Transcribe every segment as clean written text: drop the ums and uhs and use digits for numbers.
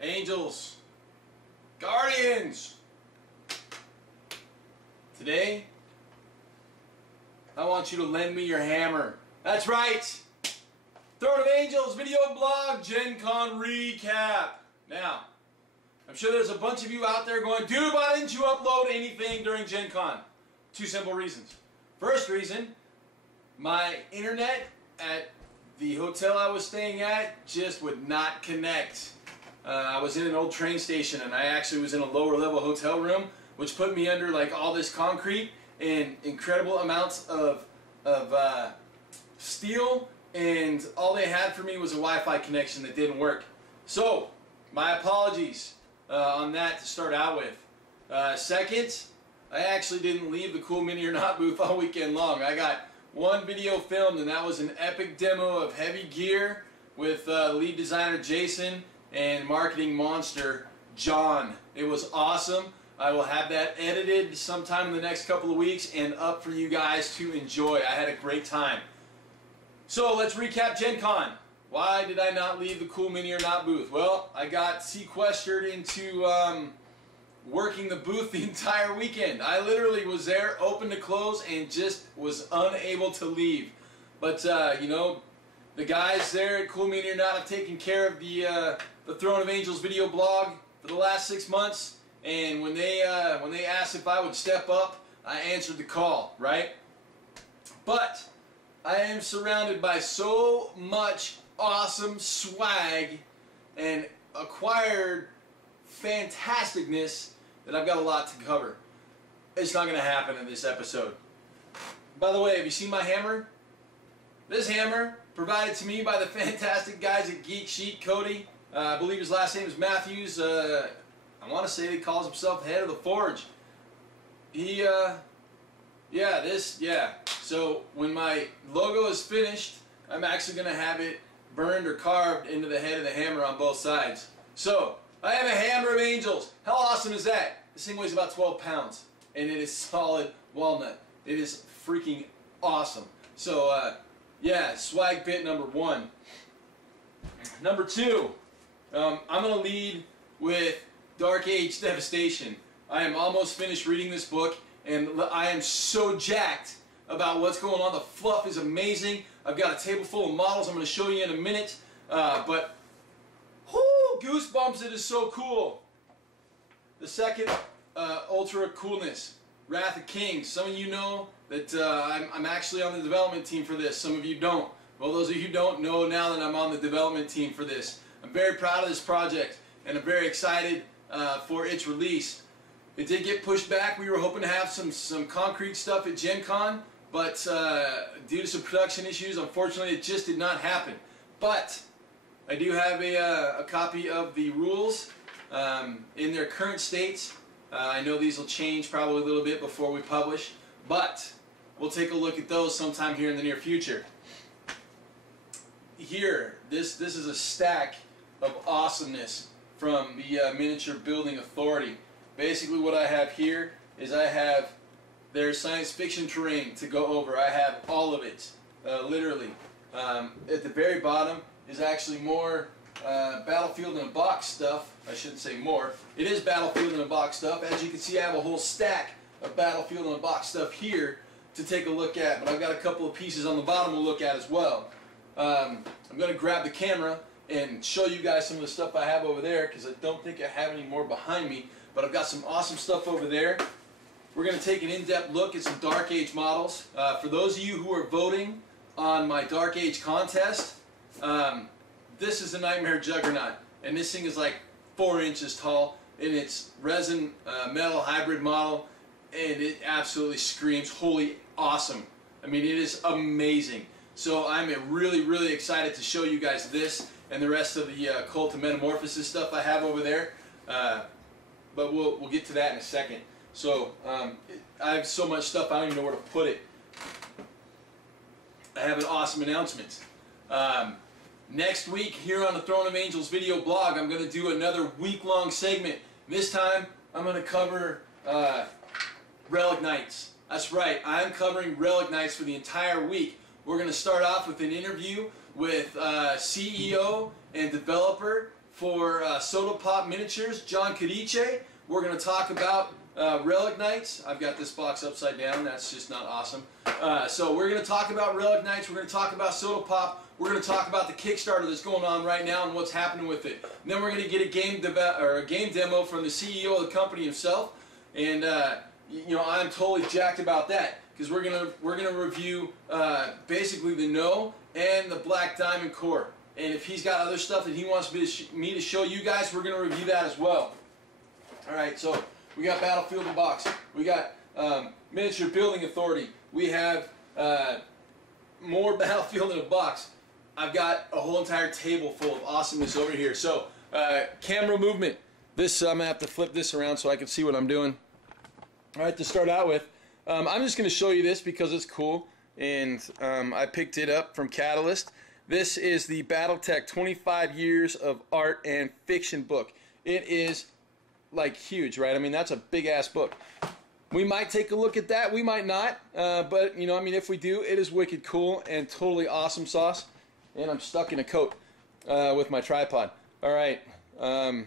Angels, Guardians. Today, I want you to lend me your hammer. That's right. Throne of Angels video blog, GenCon Recap. Now, I'm sure there's a bunch of you out there going, dude, why didn't you upload anything during GenCon? Two simple reasons. First reason, my internet at the hotel I was staying at just would not connect. I was in an old train station and I actually was in a lower level hotel room, which put me under like all this concrete and incredible amounts of steel, and all they had for me was a Wi-Fi connection that didn't work. So, my apologies on that to start out with. Second, I actually didn't leave the Cool Mini or Not booth all weekend long. I got one video filmed, and that was an epic demo of heavy gear with lead designer Jason and marketing monster John. It was awesome. I will have that edited sometime in the next couple of weeks and up for you guys to enjoy. I had a great time. So let's recap GenCon. Why did I not leave the Cool Mini or Not booth? Well, I got sequestered into working the booth the entire weekend. I literally was there open to close and just was unable to leave. But you know, the guys there at Cool Mini or Not have taken care of the Throne of Angels video blog for the last 6 months, and when they asked if I would step up, I answered the call, right? But I am surrounded by so much awesome swag and acquired fantasticness that I've got a lot to cover. It's not going to happen in this episode. By the way, have you seen my hammer? This hammer, provided to me by the fantastic guys at Geek Sheet. Cody, I believe his last name is Matthews. I want to say he calls himself head of the forge. So when my logo is finished, I'm actually going to have it burned or carved into the head of the hammer on both sides. So, I have a hammer of angels. How awesome is that? This thing weighs about 12 pounds, and it is solid walnut. It is freaking awesome. So, yeah, swag bit number one. Number two, I'm going to lead with Dark Age Devastation. I am almost finished reading this book, and I am so jacked about what's going on. The fluff is amazing. I've got a table full of models I'm going to show you in a minute, but whoo, goosebumps, it is so cool. The second, ultra coolness, Wrath of Kings. Some of you know that I'm actually on the development team for this. Some of you don't. Well, those of you who don't know now that I'm on the development team for this. I'm very proud of this project, and I'm very excited for its release. It did get pushed back. We were hoping to have some concrete stuff at GenCon, but due to some production issues, unfortunately, it just did not happen. But I do have a copy of the rules in their current states. I know these will change probably a little bit before we publish, but we'll take a look at those sometime here in the near future. Here, this is a stack of awesomeness from the Miniature Building Authority. Basically what I have here is I have their science fiction terrain to go over. I have all of it, literally. At the very bottom is actually more Battlefield in a Box stuff. I shouldn't say more. It is Battlefield in a Box stuff. As you can see, I have a whole stack of Battlefield in a Box stuff here to take a look at, but I've got a couple of pieces on the bottom to look at as well. I'm going to grab the camera and show you guys some of the stuff I have over there, because I don't think I have any more behind me, but I've got some awesome stuff over there. We're going to take an in-depth look at some Dark Age models. For those of you who are voting on my Dark Age contest, this is the Nightmare Juggernaut, and this thing is like 4 inches tall, and it's resin metal hybrid model, and it absolutely screams holy awesome. I mean, it is amazing. So I'm really excited to show you guys this and the rest of the Cult of Metamorphosis stuff I have over there, but we'll get to that in a second. So I have so much stuff I don't even know where to put it. I have an awesome announcement. Next week here on the Throne of Angels video blog, I'm going to do another week-long segment. This time I'm going to cover Relic Knights. That's right, I'm covering Relic Knights for the entire week. We're going to start off with an interview with CEO and developer for Soda Pop Miniatures, John Cadice. We're going to talk about Relic Knights. I've got this box upside down. That's just not awesome. So we're going to talk about Relic Knights. We're going to talk about Soda Pop. We're going to talk about the Kickstarter that's going on right now and what's happening with it. And then we're going to get a game demo from the CEO of the company himself. And you know, I'm totally jacked about that because we're gonna review basically the No and the Black Diamond Core. And if he's got other stuff that he wants me to show you guys, we're gonna review that as well. All right, so we got Battlefield in the box. We got Miniature Building Authority. We have more Battlefield in a box. I've got a whole entire table full of awesomeness over here. So camera movement. This I'm gonna have to flip this around so I can see what I'm doing. All right, to start out with, I'm just going to show you this because it's cool, and I picked it up from Catalyst. This is the Battletech 25 Years of Art and Fiction book. It is like huge, right? I mean, that's a big ass book. We might take a look at that, we might not, but you know, I mean, if we do, it is wicked cool and totally awesome sauce. And I'm stuck in a coat with my tripod. All right, I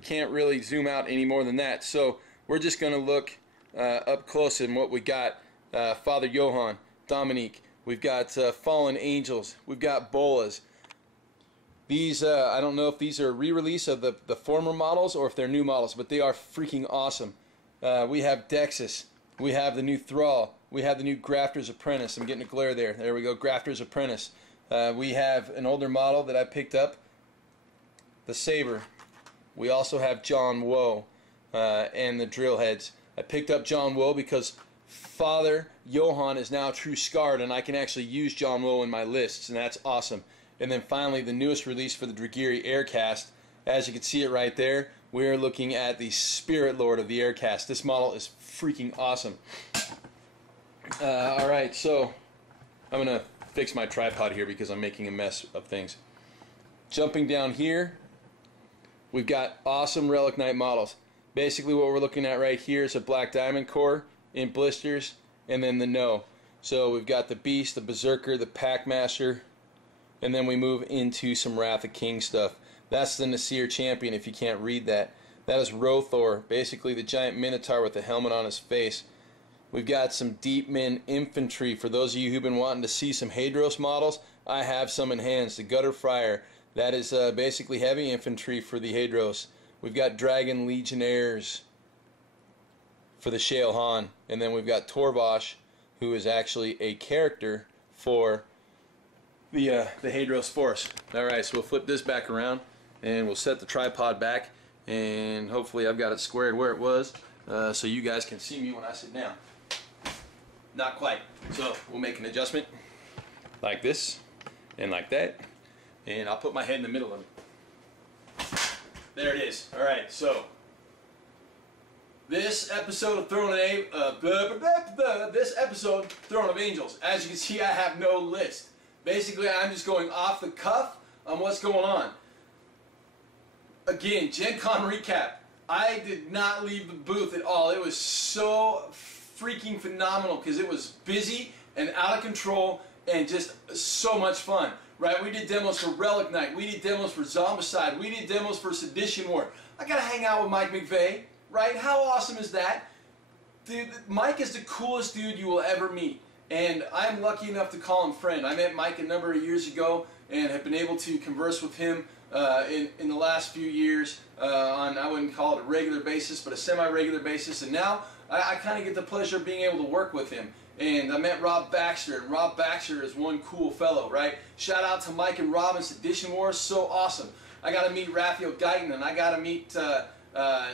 can't really zoom out any more than that, so we're just going to look up close in what we got. Father Johann, Dominique. We've got Fallen Angels. We've got Bolas. These, I don't know if these are a re-release of the former models or if they're new models, but they are freaking awesome. We have Dexus. We have the new Thrall. We have the new Grafter's Apprentice. I'm getting a glare there. There we go, Grafter's Apprentice. We have an older model that I picked up, the Saber. We also have John Woe. And the drill heads. I picked up John Woe because Father Johann is now true scarred, and I can actually use John Woe in my lists, and that's awesome. And then finally, the newest release for the Dragiri Aircast. As you can see it right there, we are looking at the Spirit Lord of the Aircast. This model is freaking awesome. Alright, so I'm going to fix my tripod here because I'm making a mess of things. Jumping down here, we've got awesome Relic Knight models. Basically what we're looking at right here is a Black Diamond Core in blisters, and then the No. So we've got the Beast, the Berserker, the Packmaster, and then we move into some Wrath of King stuff. That's the Nasir Champion if you can't read that. That is Rothor, basically the giant Minotaur with the helmet on his face. We've got some Deep Min Infantry. For those of you who've been wanting to see some Hadros models, I have some in hands. The Gutter Friar, that is basically heavy infantry for the Hadros. We've got Dragon Legionnaires for the Shale Han, and then we've got Torvash, who is actually a character for the Hadros Force. Alright, so we'll flip this back around, and we'll set the tripod back, and hopefully I've got it squared where it was, so you guys can see me when I sit down. Not quite. So we'll make an adjustment like this, and like that, and I'll put my head in the middle of it. There it is. All right, so this episode of Throne of Angels, as you can see, I have no list. Basically, I'm just going off the cuff on what's going on. Again, GenCon Recap. I did not leave the booth at all. It was so freaking phenomenal because it was busy and out of control and just so much fun. Right, we did demos for Relic Knight, we did demos for Zombicide, we did demos for Sedition War. I got to hang out with Mike McVeigh, right? How awesome is that? Dude, Mike is the coolest dude you will ever meet, and I'm lucky enough to call him friend. I met Mike a number of years ago and have been able to converse with him in the last few years on, I wouldn't call it a regular basis, but a semi-regular basis, and now I kind of get the pleasure of being able to work with him. And I met Rob Baxter, and Rob Baxter is one cool fellow, right? Shout out to Mike and Rob in Sedition Wars, so awesome. I got to meet Raphael Guyton, and I got to meet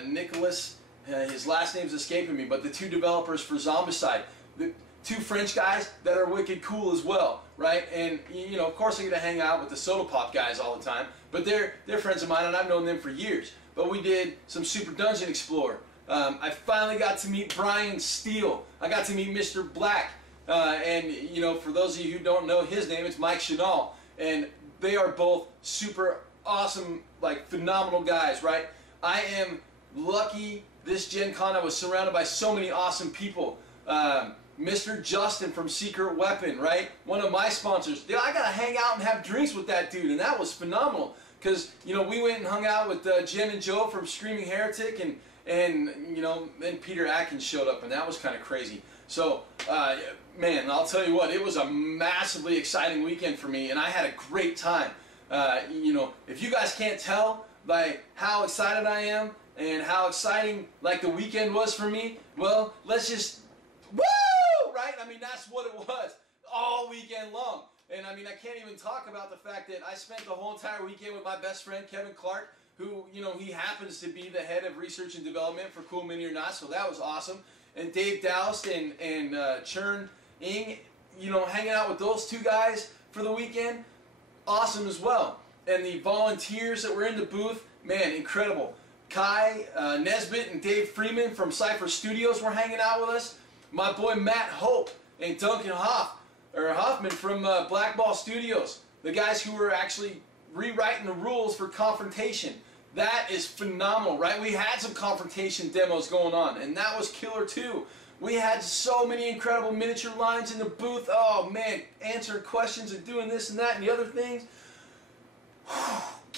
Nicholas, his last name's escaping me, but the two developers for Zombicide. The two French guys that are wicked cool as well, right? And, you know, of course I get to hang out with the Soda Pop guys all the time, but they're friends of mine, and I've known them for years. But we did some Super Dungeon Explorer. I finally got to meet Brian Steele. I got to meet Mr. Black. And, you know, for those of you who don't know his name, it's Mike Chanel. And they are both super awesome, like, phenomenal guys, right? I am lucky this Gen Con. I was surrounded by so many awesome people. Mr. Justin from Secret Weapon, right? One of my sponsors. Dude, I got to hang out and have drinks with that dude, and that was phenomenal. because you know we went and hung out with Jen and Joe from Screaming Heretic, and you know then Peter Atkins showed up, and that was kind of crazy. So man, I'll tell you what, it was a massively exciting weekend for me, and I had a great time. You know, if you guys can't tell by how excited I am and how exciting like the weekend was for me, well, let's just woo, right? I mean, that's what it was all weekend long. And I mean, I can't even talk about the fact that I spent the whole entire weekend with my best friend Kevin Clark, who, you know, he happens to be the head of research and development for Cool Mini or Not, so that was awesome. And Dave Doust and Churn Ing, you know, hanging out with those two guys for the weekend, awesome as well. And the volunteers that were in the booth, man, incredible. Kai Nesbitt and Dave Freeman from Cypher Studios were hanging out with us. My boy Matt Hope and Duncan Hoffman from Black Ball Studios, the guys who were actually rewriting the rules for Confrontation. That is phenomenal, right? We had some Confrontation demos going on, and that was killer too. We had so many incredible miniature lines in the booth. Oh man, answering questions and doing this and that and the other things.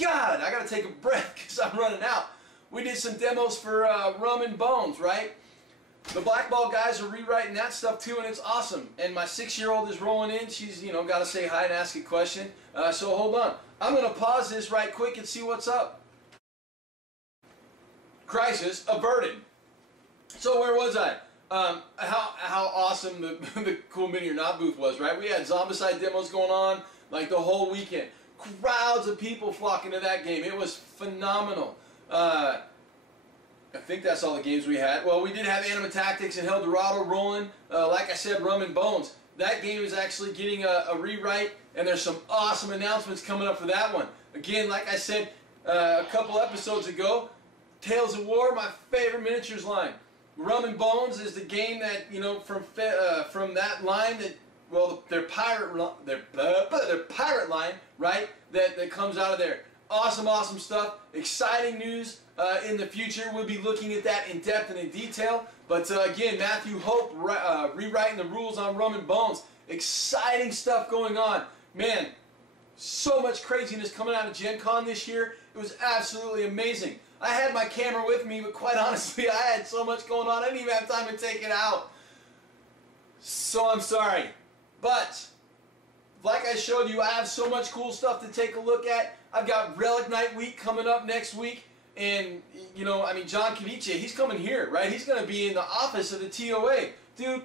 God, I gotta take a breath because I'm running out. We did some demos for Rum and Bones, right? The Black Ball guys are rewriting that stuff too, and it's awesome. And my 6-year-old is rolling in. She's, you know, got to say hi and ask a question. So hold on. I'm going to pause this right quick and see what's up. Crisis averted. So where was I? How awesome the Cool Mini or Not booth was, right? We had Zombicide demos going on like the whole weekend. Crowds of people flocking to that game. It was phenomenal. I think that's all the games we had. Well, we did have Anima Tactics and Eldorado rolling. Like I said, Rum and Bones. That game is actually getting a rewrite, and there's some awesome announcements coming up for that one. Again, like I said a couple episodes ago, Tales of War, my favorite miniatures line. Rum and Bones is the game that, you know, from that line that, well, their pirate line, right? That comes out of there. Awesome, awesome stuff. Exciting news in the future. We'll be looking at that in depth and in detail. But again, Matthew Hope rewriting the rules on Rum and Bones. Exciting stuff going on. Man, so much craziness coming out of Gen Con this year. It was absolutely amazing. I had my camera with me, but quite honestly, I had so much going on, I didn't even have time to take it out. So I'm sorry. But, like I showed you, I have so much cool stuff to take a look at. I've got Relic Night Week coming up next week. And, you know, I mean, John Cadice, he's coming here, right? He's going to be in the office of the TOA. Dude,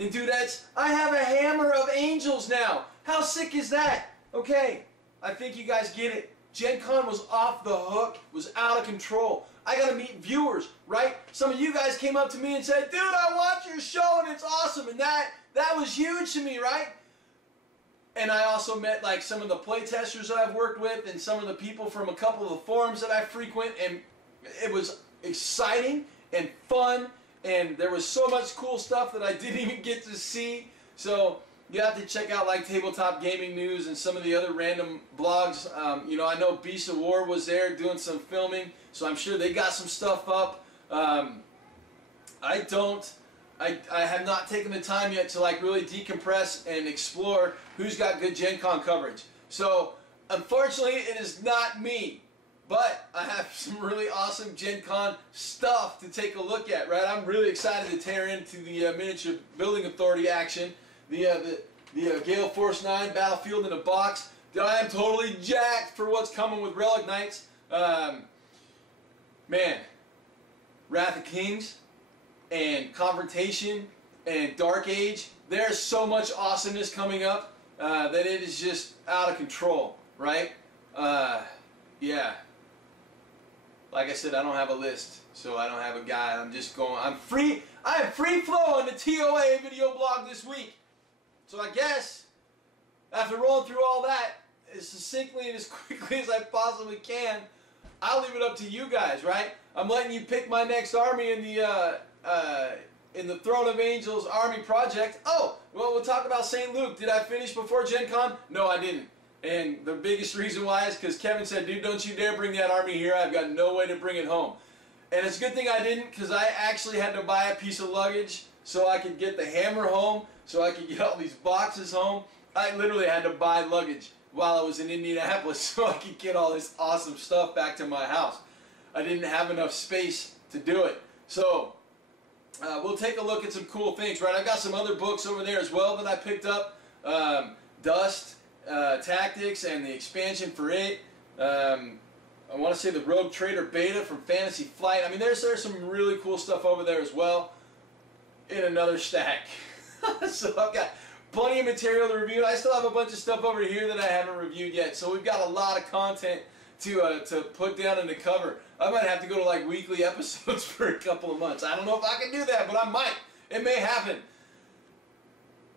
and dudettes, I have a hammer of angels now. How sick is that? Okay, I think you guys get it. Gen Con was off the hook, was out of control. I got to meet viewers, right? Some of you guys came up to me and said, dude, I watch your show and it's awesome. And that was huge to me, right? And I also met like some of the playtesters that I've worked with and some of the people from a couple of the forums that I frequent, and it was exciting and fun, and there was so much cool stuff that I didn't even get to see. So you have to check out like Tabletop Gaming News and some of the other random blogs. You know, I know Beast of War was there doing some filming, so I'm sure they got some stuff up. I have not taken the time yet to like really decompress and explore who's got good Gen Con coverage. So unfortunately it is not me, but I have some really awesome Gen Con stuff to take a look at, right? I'm really excited to tear into the Miniature Building Authority action, the Gale Force 9 Battlefield in a Box. I am totally jacked for what's coming with Relic Knights. Man, Wrath of Kings and Confrontation and Dark Age, there's so much awesomeness coming up that it is just out of control, right? Yeah. Like I said, I don't have a list, so I don't have a guide. I'm just going, I am free flow on the TOA video blog this week. So I guess, after rolling through all that as succinctly and as quickly as I possibly can, I'll leave it up to you guys, right? I'm letting you pick my next army in the Throne of Angels Army Project. Oh, well, we'll talk about St. Luke. Did I finish before Gen Con? No, I didn't. And the biggest reason why is because Kevin said, dude, don't you dare bring that army here. I've got no way to bring it home. And it's a good thing I didn't, because I actually had to buy a piece of luggage so I could get the hammer home, so I could get all these boxes home. I literally had to buy luggage. while I was in Indianapolis so I could get all this awesome stuff back to my house. I didn't have enough space to do it. So we'll take a look at some cool things, right? I've got some other books over there as well that I picked up. Dust Tactics and the expansion for it. I want to say the Rogue Trader Beta from Fantasy Flight. I mean, there's some really cool stuff over there as well in another stack. So I've got plenty of material to review. I still have a bunch of stuff over here that I haven't reviewed yet. So we've got a lot of content to put down and to cover. I might have to go to like weekly episodes for a couple of months. I don't know if I can do that, but I might. It may happen.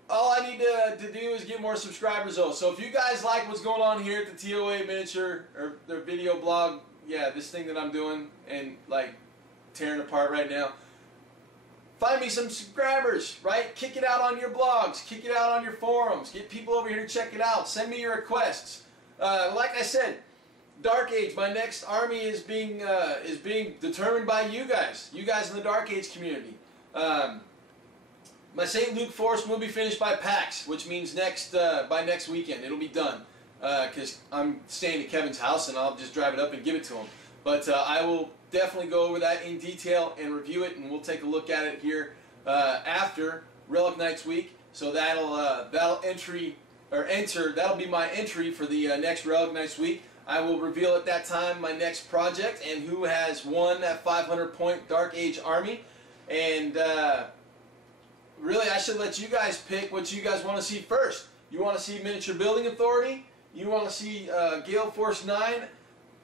All I need to do is get more subscribers though. So if you guys like what's going on here at the TOA Miniature, or their video blog, yeah, this thing that I'm doing and like tearing apart right now, find me some subscribers, right? Kick it out on your blogs, kick it out on your forums, get people over here to check it out, send me your requests. Like I said, Dark Age, my next army is being determined by you guys in the Dark Age community. My St. Luke Force will be finished by PAX, which means by next weekend it'll be done. Because I'm staying at Kevin's house and I'll just drive it up and give it to him. But I will definitely go over that in detail and review it, and we'll take a look at it here after Relic Knights week. So that'll be my entry for the next Relic Knights week. I will reveal at that time my next project and who has won that 500-point Dark Age army. And really, I should let you guys pick what you guys want to see first. You want to see Miniature Building Authority? You want to see Gale Force 9,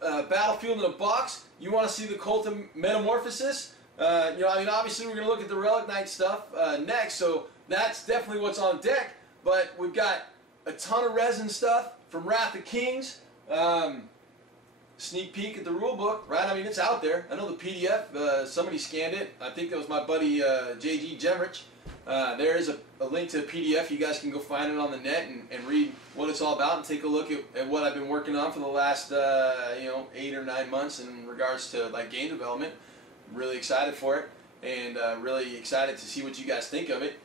Battlefield in a Box? You want to see the Cult of Metamorphosis? I mean, obviously we're going to look at the Relic Knight stuff next, so that's definitely what's on deck. But we've got a ton of resin stuff from Wrath of Kings. Sneak peek at the rulebook, right? I mean, it's out there. I know the PDF, somebody scanned it. I think that was my buddy JG Gemrich. There is a link to the PDF. You guys can go find it on the net and read what it's all about and take a look at what I've been working on for the last 8 or 9 months in regards to like game development. I'm really excited for it and really excited to see what you guys think of it.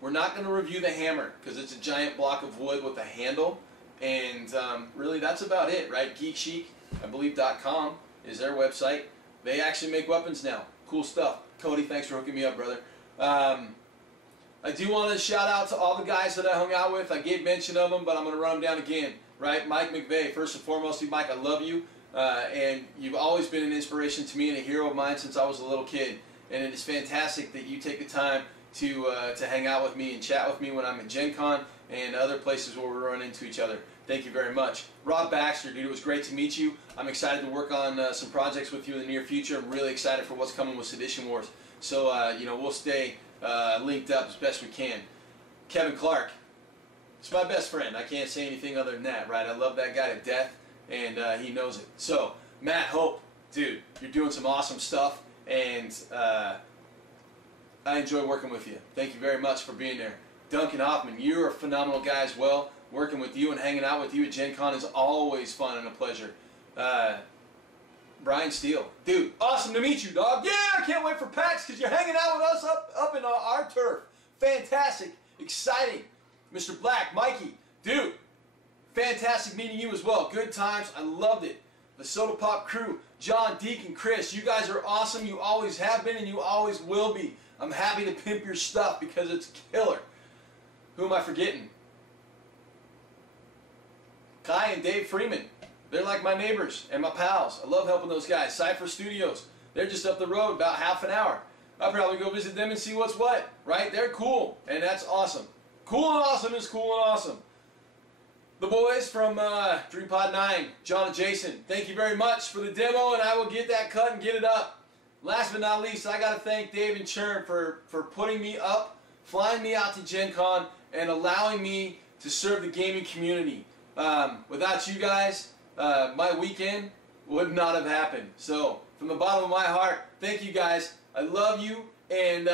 We're not going to review the hammer because it's a giant block of wood with a handle, and really that's about it, right? Geek Chic, I believe .com is their website. They actually make weapons now. Cool stuff. Cody, thanks for hooking me up, brother. I do want to shout out to all the guys that I hung out with. I gave mention of them, but I'm going to run them down again. Right, Mike McVeigh. First and foremost, Mike, I love you, and you've always been an inspiration to me and a hero of mine since I was a little kid. And it is fantastic that you take the time to hang out with me and chat with me when I'm at GenCon and other places where we run into each other. Thank you very much. Rob Baxter, dude, it was great to meet you. I'm excited to work on some projects with you in the near future. I'm really excited for what's coming with Sedition Wars. So, we'll stay linked up as best we can. Kevin Clark, it's my best friend. I can't say anything other than that, right? I love that guy to death, and he knows it. So, Matt Hope, dude, you're doing some awesome stuff, and I enjoy working with you. Thank you very much for being there. Duncan Hoffman, you're a phenomenal guy as well. Working with you and hanging out with you at Gen Con is always fun and a pleasure. Brian Steele, dude, awesome to meet you, dog. Yeah, I can't wait for PAX because you're hanging out with us up in our turf. Fantastic, exciting. Mr. Black, Mikey, dude, fantastic meeting you as well. Good times, I loved it. The Soda Pop crew, John, Deacon, Chris, you guys are awesome. You always have been and you always will be. I'm happy to pimp your stuff because it's killer. Who am I forgetting? Kai and Dave Freeman. They're like my neighbors and my pals. I love helping those guys. Cypher Studios. They're just up the road, about half an hour. I'll probably go visit them and see what's what. Right? They're cool. And that's awesome. Cool and awesome is cool and awesome. The boys from DreamPod 9, John and Jason, thank you very much for the demo, and I will get that cut and get it up. Last but not least, I got to thank Dave and Churn for putting me up, flying me out to Gen Con, and allowing me to serve the gaming community. Without you guys, my weekend would not have happened. So, from the bottom of my heart, thank you guys. I love you, and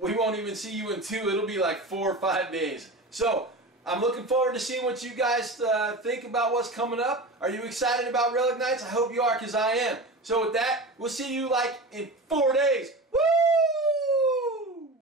we won't even see you in 2. It'll be like 4 or 5 days. So, I'm looking forward to seeing what you guys think about what's coming up. Are you excited about Relic Knights? I hope you are, because I am. So with that, we'll see you like in 4 days. Woo!